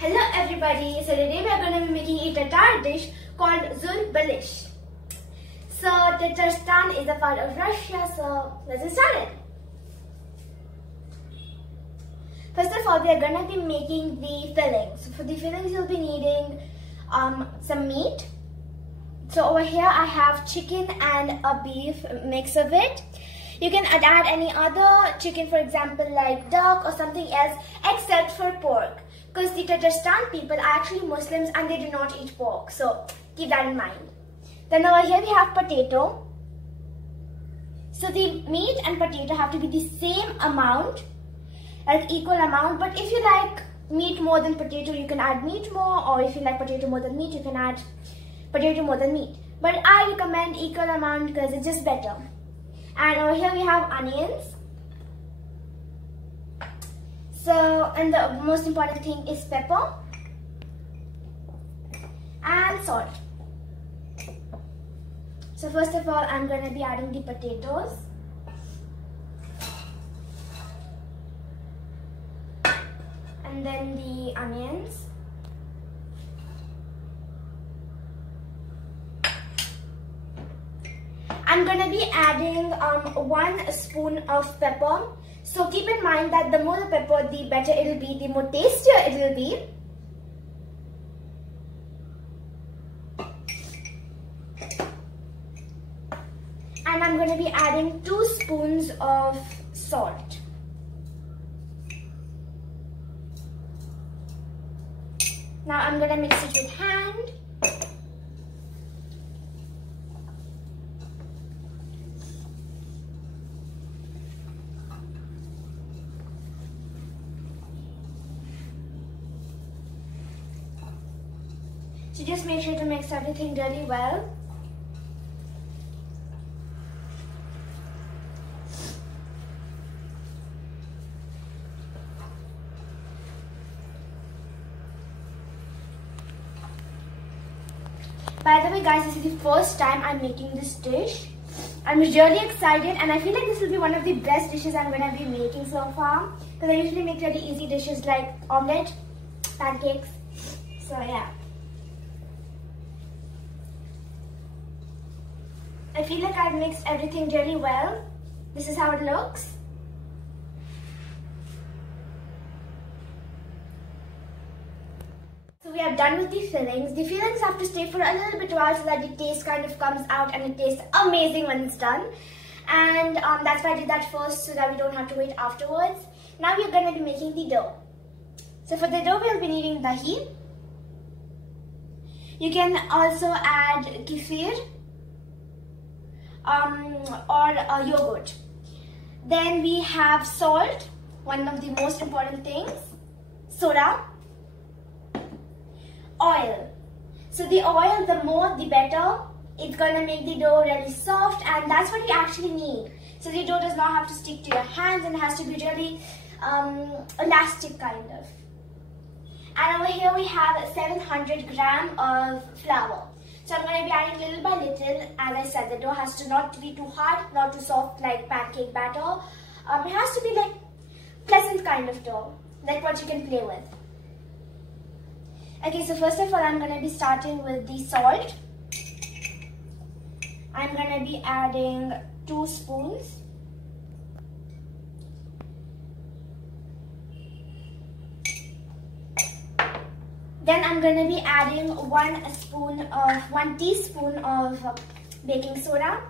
Hello everybody, so today we are going to be making a Tatar dish called Zul Balish. So Tatarstan is a part of Russia, so let's get started. First of all, we are going to be making the fillings. So for the fillings you'll be needing some meat. So over here I have chicken and a beef mix of it. You can add any other chicken, for example like duck or something else, except for pork. Because the Tatarstan people are actually Muslims and they do not eat pork. So keep that in mind. Then over here we have potato. So the meat and potato have to be the same amount, like equal amount. But if you like meat more than potato, you can add meat more. Or if you like potato more than meat, you can add potato more than meat. But I recommend equal amount because it's just better. And over here we have onions. So, and the most important thing is pepper and salt. So first of all, I'm going to be adding the potatoes. And then the onions. I'm going to be adding 1 spoon of pepper. So keep in mind that the more the pepper, the better it will be, the more tastier it will be. And I'm going to be adding 2 spoons of salt. Now I'm going to mix it with hand. So just make sure to mix everything really well. By the way guys, this is the first time I'm making this dish. I'm really excited and I feel like this will be one of the best dishes I'm going to be making so far. Because I usually make really easy dishes like omelette, pancakes. So yeah. I feel like I've mixed everything really well. This is how it looks. So we are done with the fillings. The fillings have to stay for a little bit while so that the taste kind of comes out and it tastes amazing when it's done. And that's why I did that first so that we don't have to wait afterwards. Now we are going to be making the dough. So for the dough we'll be needing dahi. You can also add kefir. Or yogurt. Then we have salt, one of the most important things, soda, oil. So the oil, the more the better. It's going to make the dough really soft and that's what you actually need. So the dough does not have to stick to your hands and it has to be really elastic kind of. And over here we have 700 grams of flour. So I'm going to be adding little by little. As I said, the dough has to not be too hard, not too soft like pancake batter. It has to be like pleasant kind of dough, like what you can play with. Okay, so first of all, I'm going to be starting with the salt. I'm going to be adding 2 spoons. Then I'm going to be adding 1 teaspoon of baking soda.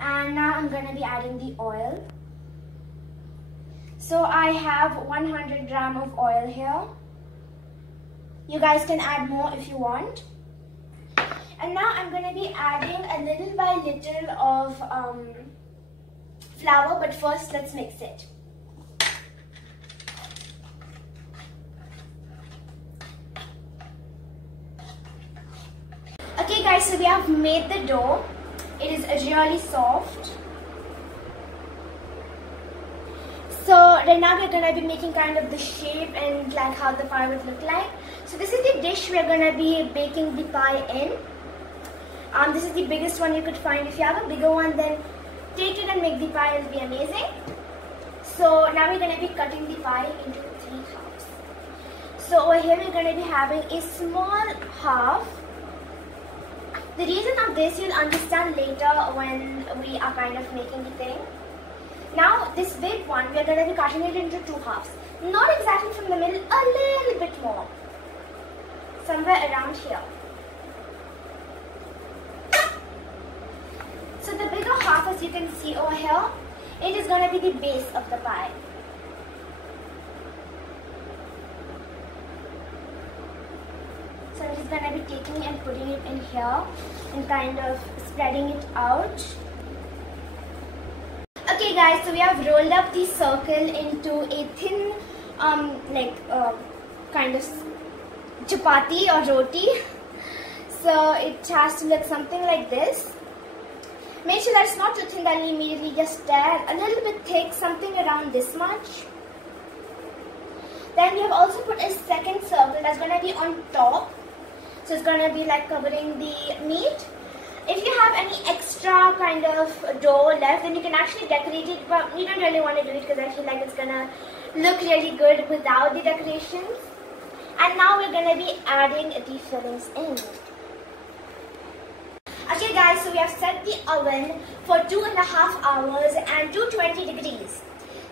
And now I'm going to be adding the oil. So I have 100 grams of oil here. You guys can add more if you want. And now I'm going to be adding a little by little of flour, but first let's mix it. Okay guys, so we have made the dough. It is really soft. So right now we're going to be making kind of the shape and like how the pie would look like. So this is the dish we're going to be baking the pie in. This is the biggest one you could find. If you have a bigger one, then take it and make the pie. It'll be amazing. So now we're going to be cutting the pie into 3 halves. So over here we're going to be having a small half. The reason of this you'll understand later when we are kind of making the thing. Now this big one, we're going to be cutting it into 2 halves. Not exactly from the middle, a little bit more. Somewhere around here. So the bigger half, as you can see over here, it is going to be the base of the pie. So I'm just going to be taking and putting it in here and kind of spreading it out. Okay guys, so we have rolled up the circle into a thin kind of chapati or roti. So it has to look something like this. Make sure that it's not too thin that you immediately just stir. A little bit thick, something around this much. Then we have also put a second circle that's going to be on top. So it's going to be like covering the meat. If you have any extra kind of dough left, then you can actually decorate it, but you don't really want to do it because I feel like it's going to look really good without the decorations. And now we're going to be adding the fillings in. Okay guys, so we have set the oven for 2.5 hours and 220 degrees.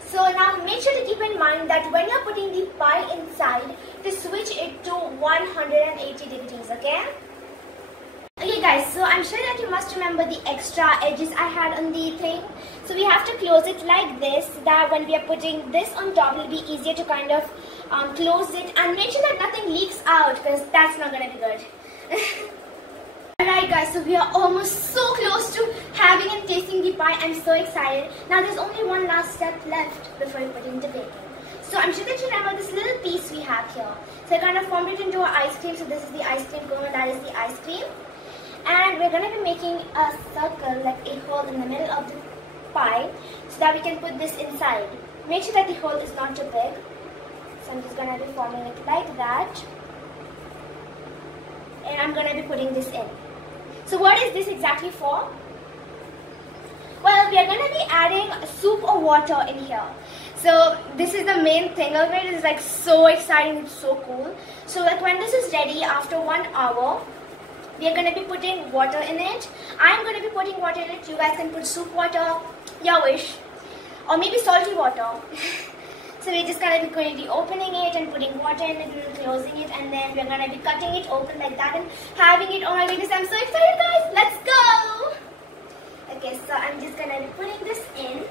So now make sure to keep in mind that when you're putting the pie inside, to switch it to 180 degrees, okay? Okay guys, so I'm sure that you must remember the extra edges I had on the thing. So we have to close it like this, so that when we are putting this on top, it'll be easier to kind of close it. And make sure that nothing leaks out, because that's not going to be good. Alright guys, so we are almost so close to having and tasting the pie. I'm so excited. Now there's only one last step left before we put it into baking. So I'm sure that you remember this little piece we have here. So I kind of formed it into an ice cream. So this is the ice cream cone and that is the ice cream. And we're going to be making a circle, like a hole in the middle of the pie, so that we can put this inside. Make sure that the hole is not too big. So I'm just going to be forming it like that. And I'm going to be putting this in. So what is this exactly for? Well, we are going to be adding soup or water in here. So this is the main thing of it. It's like so exciting, it's so cool. So like when this is ready after 1 hour, we are going to be putting water in it. I'm going to be putting water in it. You guys can put soup water, your wish. Or maybe salty water. So we're just going to be opening it and putting water in it and closing it, and then we're going to be cutting it open like that and having it. Oh my goodness, I'm so excited guys, let's go! Okay, so I'm just going to be putting this in.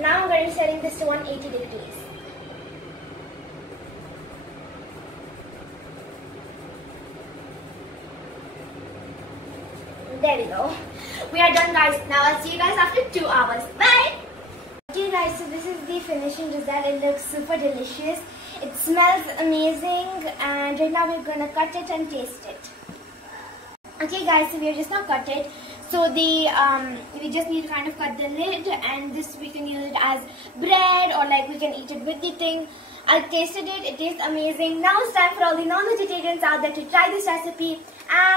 Now I'm going to be setting this to 180 degrees. There we go. We are done guys. Now I'll see you guys after 2 hours. Bye! Okay guys, so this is the finishing result. It looks super delicious. It smells amazing, and right now we're gonna cut it and taste it. Okay guys, so we have just now cut it. So the we just need to kind of cut the lid, and this we can use it as bread, or like we can eat it with the thing. I tasted it, it tastes amazing. Now it's time for all the non-vegetarians out there to try this recipe and